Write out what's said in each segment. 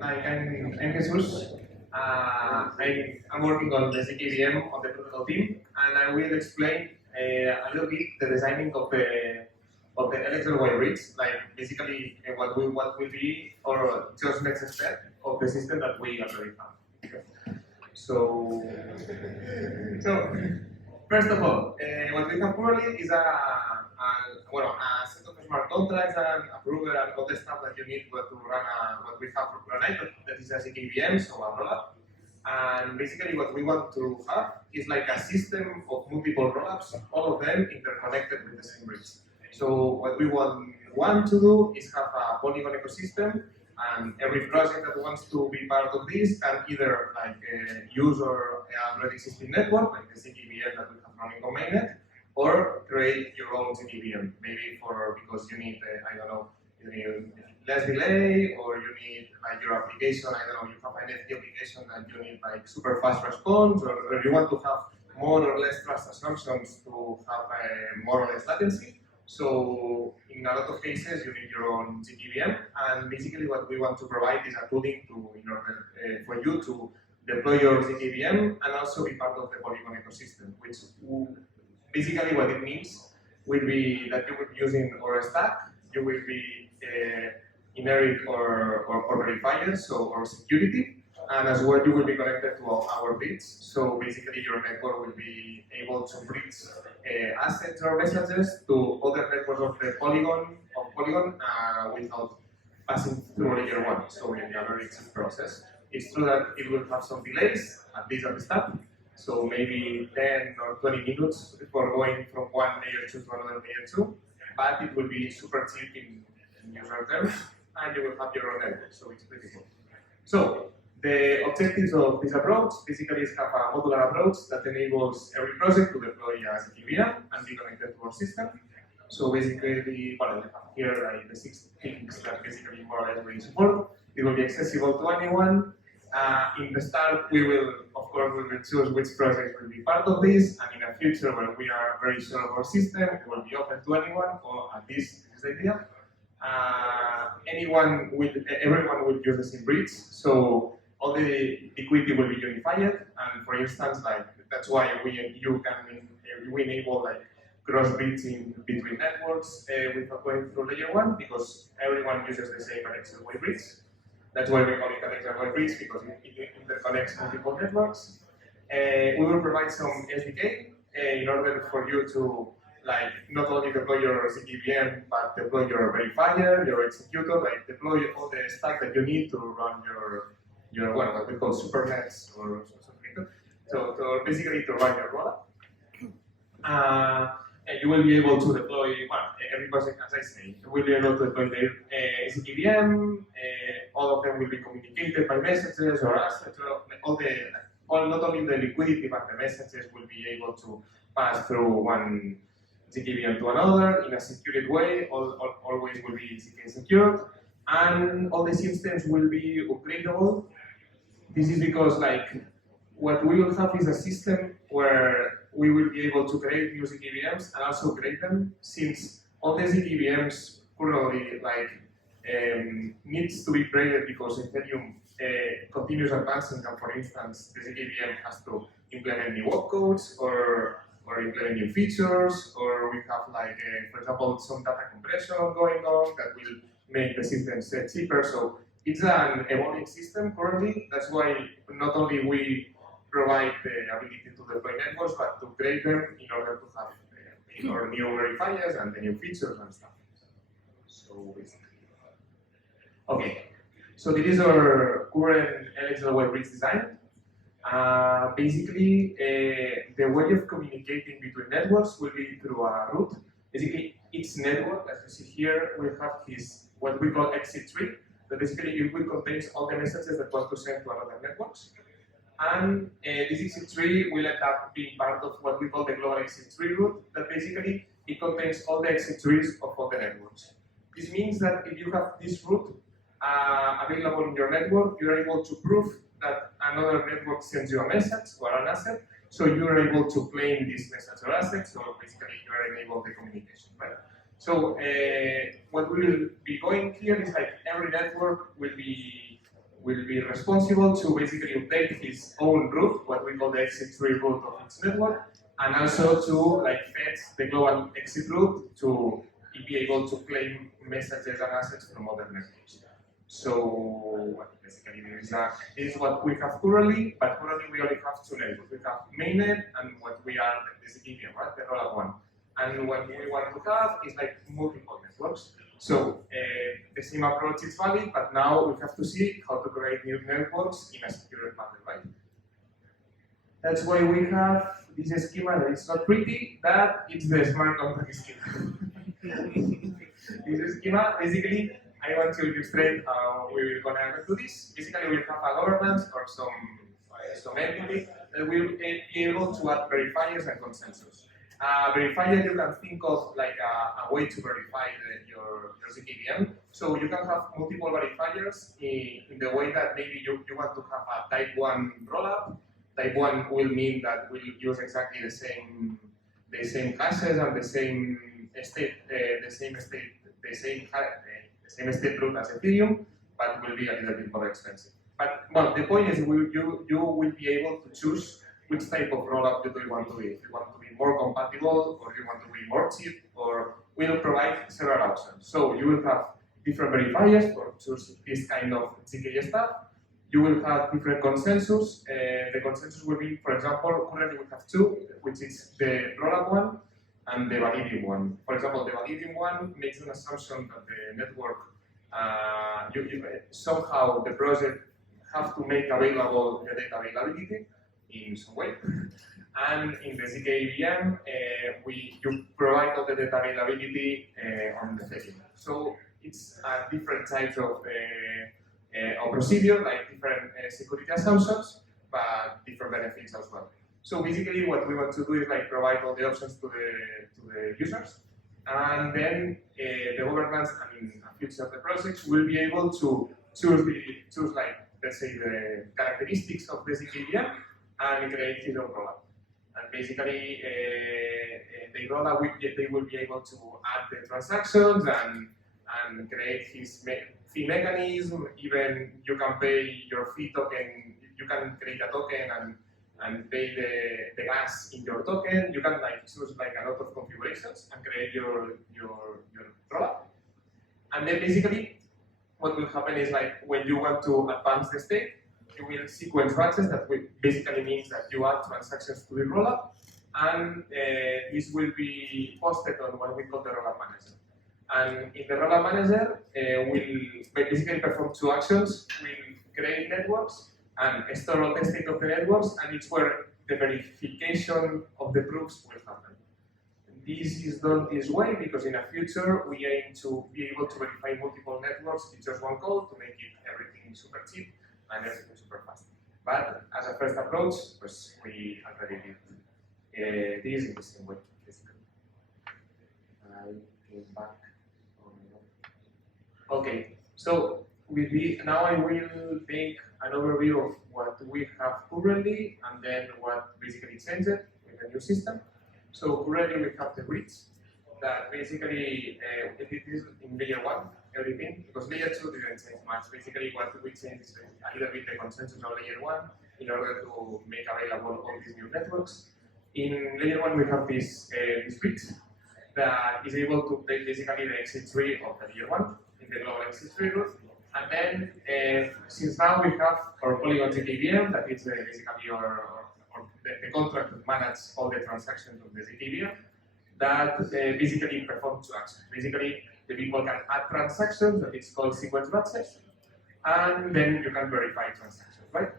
I'm Jesus. I'm working on the zkEVM on the protocol team, and I will explain a little bit the designing of the LxLy Bridge, like basically what will be or just next step of the system that we already have. Okay. So first of all, what we have currently is a set of smart contracts and approval and all the stuff that you need to run what we have running. That is a zkEVM, so a rollup. And basically what we want to have is like a system of multiple rollups, all of them interconnected with the same bridge. So what we want to do is have a Polygon ecosystem, and every project that wants to be part of this can either use or already existing network, like the zkEVM that we have running on mainnet, or create your own zkEVM, maybe because you need, I don't know, you need less delay, or you need like your application, I don't know, you have an NFT application that you need like super fast response, or you want to have more or less trust assumptions to have more or less latency. So in a lot of cases, you need your own zkEVM, and basically what we want to provide is a tooling in order for you to deploy your zkEVM and also be part of the Polygon ecosystem, which basically what it means will be that you will be using our stack, you will be inherit or verifiers, or security, and as well you will be connected to our bits. So basically your network will be able to bridge assets or messages to other networks of the Polygon without passing through layer 1, so in a very easy process. It's true that it will have some delays, at least at the start, so maybe 10 or 20 minutes before going from one layer 2 to another layer 2, but it will be super cheap in user terms, and you will have your own network, so it's pretty cool. So the objectives of this approach basically is have a modular approach that enables every project to deploy a zkEVM and be connected to our system. So basically, well, we have here like the 6 things that basically more or less we support. It will be accessible to anyone. In the start, we will choose which project will be part of this, and in the future, when we are very sure of our system, it will be open to anyone, or at least this is the idea. Everyone will use the same bridge, so all the liquidity will be unified. And for instance, like that's why we enable like cross bridging between networks without going through layer 1, because everyone uses the same LxLy bridge. That's why we call it LxLy bridge, because it interconnects multiple networks. We will provide some SDK in order for you to not only deploy your zkEVM, but deploy your verifier, your executor, deploy all the stack that you need to run your what we call supernets or something like that. So basically to run your rollup. And you will be able to deploy, every project, as I say, will be able to deploy their zkEVM. All of them will be communicated by messages or assets. Not only the liquidity, but the messages will be able to pass through one zkEVM to another in a secured way. Always will be zk secured, and all the systems will be upgradable. This is because what we will have is a system where we will be able to create new zkEVMs and also create them, since all the zkEVMs currently needs to be created because Ethereum continues advancing, and for instance, the zkEVM has to implement new opcodes or implement new features, or we have for example, some data compression going on that will make the system cheaper. So it's an evolving system currently. That's why not only we provide the ability to deploy networks, but to create them in order to have our new verifiers and the new features and stuff. So basically, okay. So this is our current LxLy Bridge design. Basically, the way of communicating between networks will be through a route. Basically, each network, as you see here, will have what we call exit tree. That basically it will contain all the messages that want to send to another networks. And this exit tree will end up being part of what we call the global exit tree route. That basically it contains all the exit trees of all the networks. This means that if you have this route available in your network, you are able to prove that another network sends you a message or an asset, so you are able to claim this message or asset, so basically you are enabled the communication, right? So what we will be going here is every network will be will be responsible to basically update his own root, what we call the exit tree root of its network, and also to fetch the global exit root to be able to claim messages and assets from other networks. So basically this is what we have currently, but currently we only have two networks. We have mainnet and what we are the zkEVM, right? The rollup one. And what we want to have is multiple networks. So the same approach is valid, but now we have to see how to create new networks in a secure manner, right? That's why we have this schema that is not pretty, but it's the smart contract schema. This schema, basically, I want to illustrate how we're gonna do this. Basically, we'll have a governance or some entity that will be able to add verifiers and consensus. Verifier you can think of a way to verify your zkEVM. So you can have multiple verifiers in the way that maybe you want to have a type 1 rollup. Type 1 will mean that we'll use exactly the same hashes and the same state root as Ethereum, but it will be a little bit more expensive. But well, the point is you will be able to choose which type of rollup do you want to be. If you want to be more compatible, or you want to be more cheap, or we'll provide several options. So you will have different verifiers for choose this kind of zk stuff. You will have different consensus. The consensus will be, for example, currently we have two, which is the rollup one and the validium one. For example, the validium one makes an assumption that the network, somehow the project have to make available the data availability in some way. And in the zkEVM, you provide all the data availability on the Ethereum. So it's different types of procedure, like different security assumptions, but different benefits as well. So basically, what we want to do is provide all the options to the users, and then the governance and a future of the project will be able to choose let's say the characteristics of the zkEVM and create his own rollup. And basically, the rollup they will be able to add the transactions and create his fee mechanism. Even you can pay your fee token. You can create a token and pay the gas in your token. You can choose a lot of configurations and create your rollup. And then basically, what will happen is when you want to advance the state, you will sequence batches. That basically means that you add transactions to the rollup, and this will be posted on what we call the rollup manager. And in the rollup manager, will basically perform two actions. We'll create networks and store all the state of the networks, and it's where the verification of the proofs will happen. This is done this way because in the future we aim to be able to verify multiple networks with just one code to make everything super cheap and everything super fast. But as a first approach, we already did this in the same way. I came back. Okay, so now I will take an overview of what we have currently and then what basically changed with the new system. So currently we have the bridge that basically it is in layer 1, everything, because layer 2 didn't change much. Basically what we changed is a little bit the consensus on layer 1 in order to make available all these new networks. In layer 1 we have this bridge that is able to take basically the exit tree of the layer 1 in the global exit tree root. And then since now we have our Polygon zkEVM, that is basically the contract that manages all the transactions of the zkEVM, that basically performs two actions. Basically, the people can add transactions, that is called sequence batches, and then you can verify transactions, right?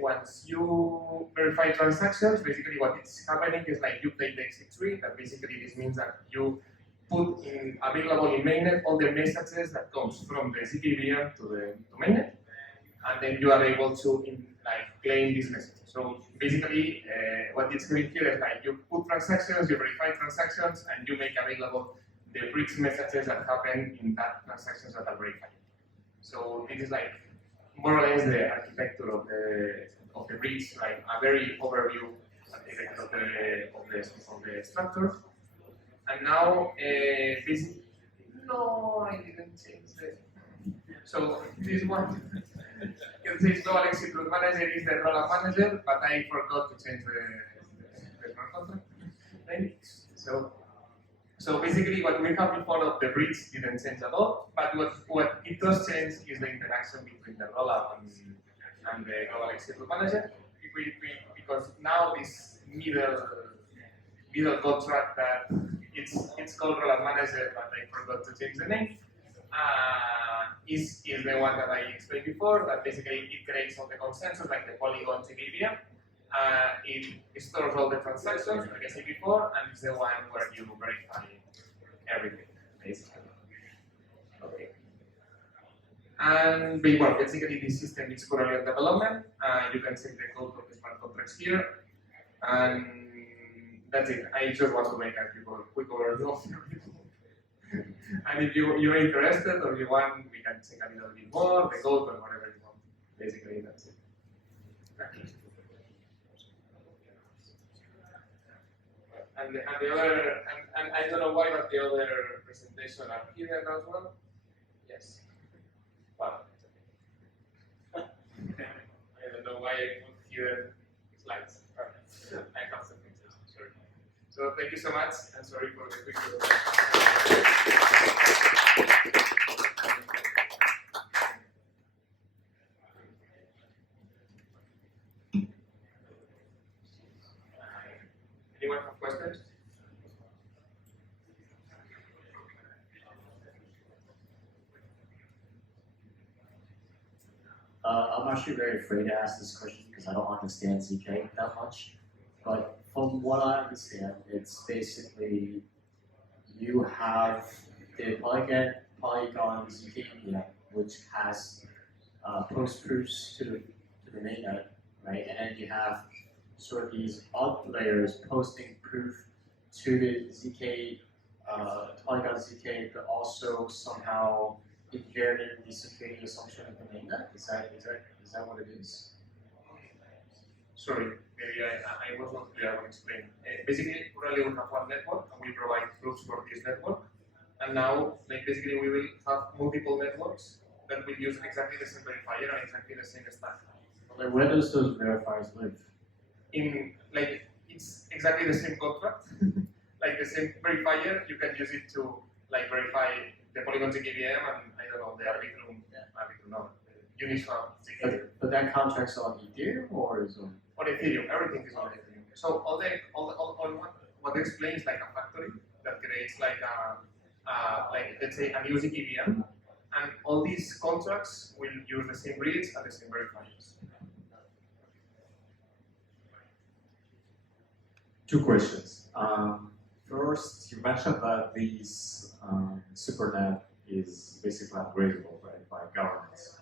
Once you verify transactions, basically what is happening is you take the exit tree, that basically this means that you put available in mainnet all the messages that comes from the zkEVM to mainnet, and then you are able to claim these messages. So basically, what it's doing here is you put transactions, you verify transactions, and you make available the bridge messages that happen in that transactions that are verified. So this is more or less the architecture of the bridge, a very overview architecture of the structure. And now, basically, no, I didn't change it. So this one. It says LxLy Bridge manager is the rollup manager, but I forgot to change the smart contract name. So basically, what we have before of the bridge didn't change at all, but what it does change is the interaction between the rollup and the LxLy Bridge manager, because now this middle contract that it's called rollup manager, but I forgot to change the name. Is the one that I explained before, that basically it creates all the consensus, like the Polygon zkEVM. It stores all the transactions, like I said before, and it's the one where you verify everything, basically. Okay. And well, basically this system is currently in development. You can see the code of the smart contracts here. And that's it. I just want to make a quick overview of everything. And if you're interested or you want, we can check a little bit more, the code or whatever you want. Basically, that's it. And the other, and I don't know why, but the other presentation are here as well. Yes. Well, I don't know why I put here slides. I have some things. Sorry. So thank you so much, and sorry for the quick Anyone have questions? I'm actually very afraid to ask this question because I don't understand zk that much. But from what I understand, it's basically you have the Polygon zkEVM, which has post proofs to the mainnet, right? And then you have sort of these alt layers posting proof to the Polygon zk, but also somehow inheriting the security assumption of the mainnet. Is that what it is? Sorry, maybe I was not clear. I will explain. Basically, currently we have one network, and we provide proofs for this network. And now, like basically, we will have multiple networks that will use exactly the same verifier and exactly the same stack. Like, where does those verifiers live? It's exactly the same contract, like the same verifier. You can use it to like verify the Polygon zkEVM and I don't know the Arbitrum, no, Uniswap zkEVM. But that contract's on Ethereum or is on Ethereum? Everything is on Ethereum. So all what explains like a factory that creates like let's say a new zkEVM, and all these contracts will use the same bridge and the same verifiers. Two questions. First, you mentioned that this supernet is basically upgradable, right, by governance,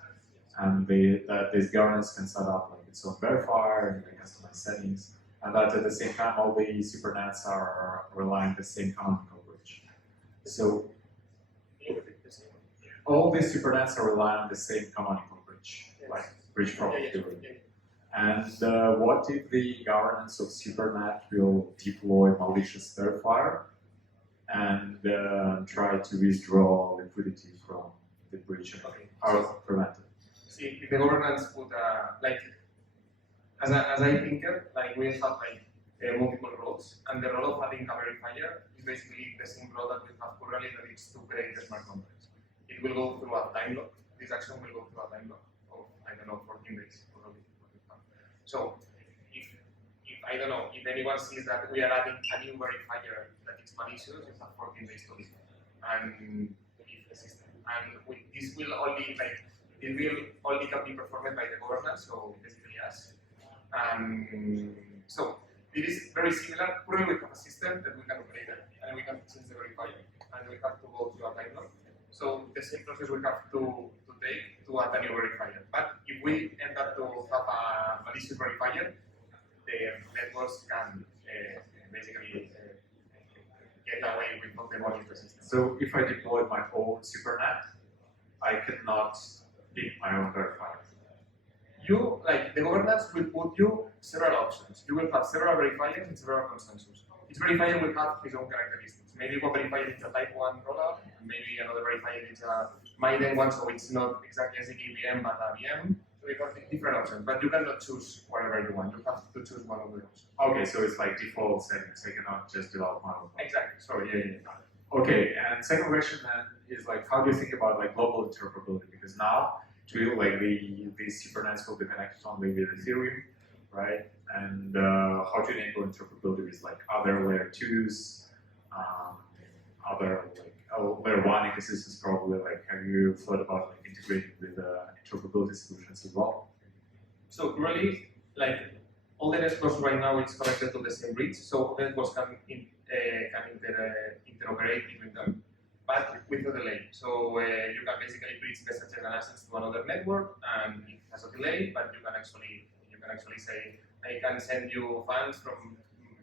and that this governance can set up like its own verifier and customize settings, and that at the same time all the supernets are relying on the same canonical bridge. So all these supernets are relying on the same canonical bridge, like bridge property. And what if the governance of supernet will deploy malicious verifier and try to withdraw liquidity from the bridge? How is it prevented? See, if the governance would like, as I think it, like we have like multiple roles, and the role of having a verifier is basically the same role that we have currently, that is to create the smart contracts. It will go through a time lock. This action will go through a time lock of, I don't know, 14 days probably. So if I don't know, if anyone sees that we are adding a new verifier that is malicious, you have 14 days to leave and to leave the system. And this will only can be performed by the governance, so basically us. So it is very similar. Currently we have a system that we can operate it, and we can change the verifier, and we have to go through a time lock. So the same process we have to take to add a new verifier. But if we end up to have a malicious verifier, the networks can basically get away with all the malicious system. So if I deploy my own supernet, I cannot pick my own verifier. You, like, the governance will put you several options. You will have several verifiers and several consensus. Each verifier will have his own characteristics. maybe one verifier is a type 1 rollup, and maybe another verifier is a maiden one, so it's not exactly a zkEVM but a VM. So we have different options, but you cannot choose whatever you want. You have to choose one of those. Okay, so it's like default settings. So you cannot just develop one of them. Exactly. Sorry. Yeah. Okay, and second question then is like, how do you think about like global interoperability? Because now, to like these supernets will be connected only with Ethereum, right? And how to enable interoperability with like other layer 2s, other like layer 1 ecosystems probably. Like, have you thought about like integrating with interoperability solutions as well? So currently, like all the networks right now, it's connected to the same bridge, so all the networks can interoperate between them, but with a delay. So you can basically bridge messages and assets to another network, and it has a delay, but you can actually say, I can send you funds from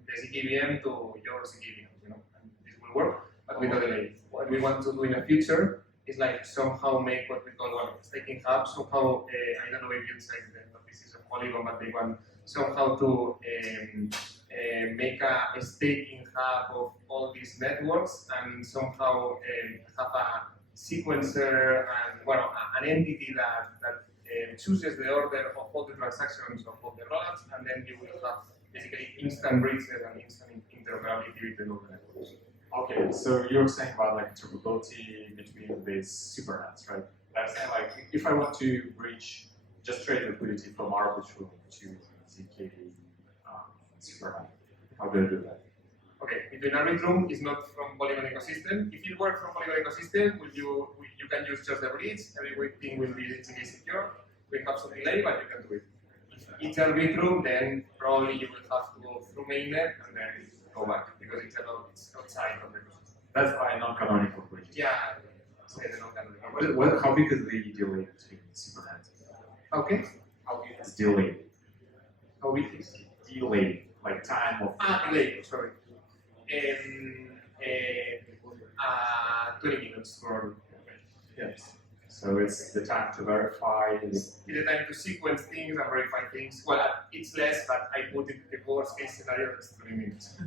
the zkEVM to your zkEVM, and this will work, but with a delay. What we want to do in the future is like somehow make what we call one staking hub. Somehow, I don't know if you'd say that this is a Polygon, but they want somehow to make a staking hub of all these networks and somehow have a sequencer and an entity that chooses the order of all the transactions of all the rollups, and then you will have basically instant bridges and instant interoperability between all the networks. Okay, so you're saying about like interoperability between these supernets, right? That's saying like if I want to bridge just trade liquidity from Arbitrum to zk supernet, how do I do that? Okay, between Arbitrum is not from Polygon ecosystem. If you work from Polygon ecosystem, you can use just the bridge. Everything will be zk secure. We have some delay, but you can do it. If it's Arbitrum, then probably you will have to go through mainnet and then go back because it's outside of the ecosystem. That's by non-canonical bridge. Yeah, say the non-canonical. How big is the delay between supernets? Okay. How big is delay? How big is delay? Like time of delay, sorry. 20 minutes probably. Yes. So it's the time to verify. It's the time to sequence things and verify things. Well, it's less, but I put it in the worst case scenario that's 20 minutes.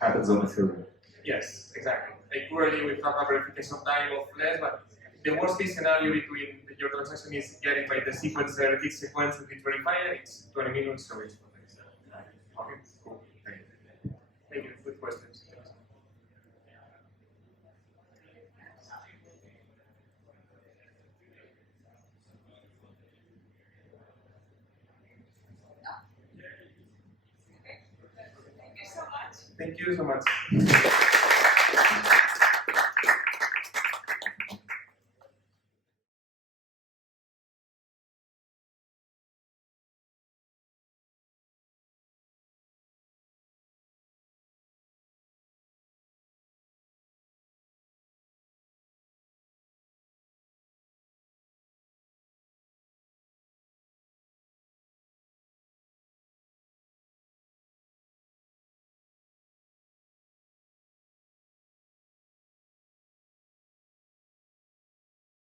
Happens on Ethereum. Yes, exactly. Like currently we have a verification time of less, but the worst case scenario between your transaction is getting by the sequencer, each sequence and each verifier, it's 20 minutes, so it's okay, cool. Thank you. Good questions. Thank you so much.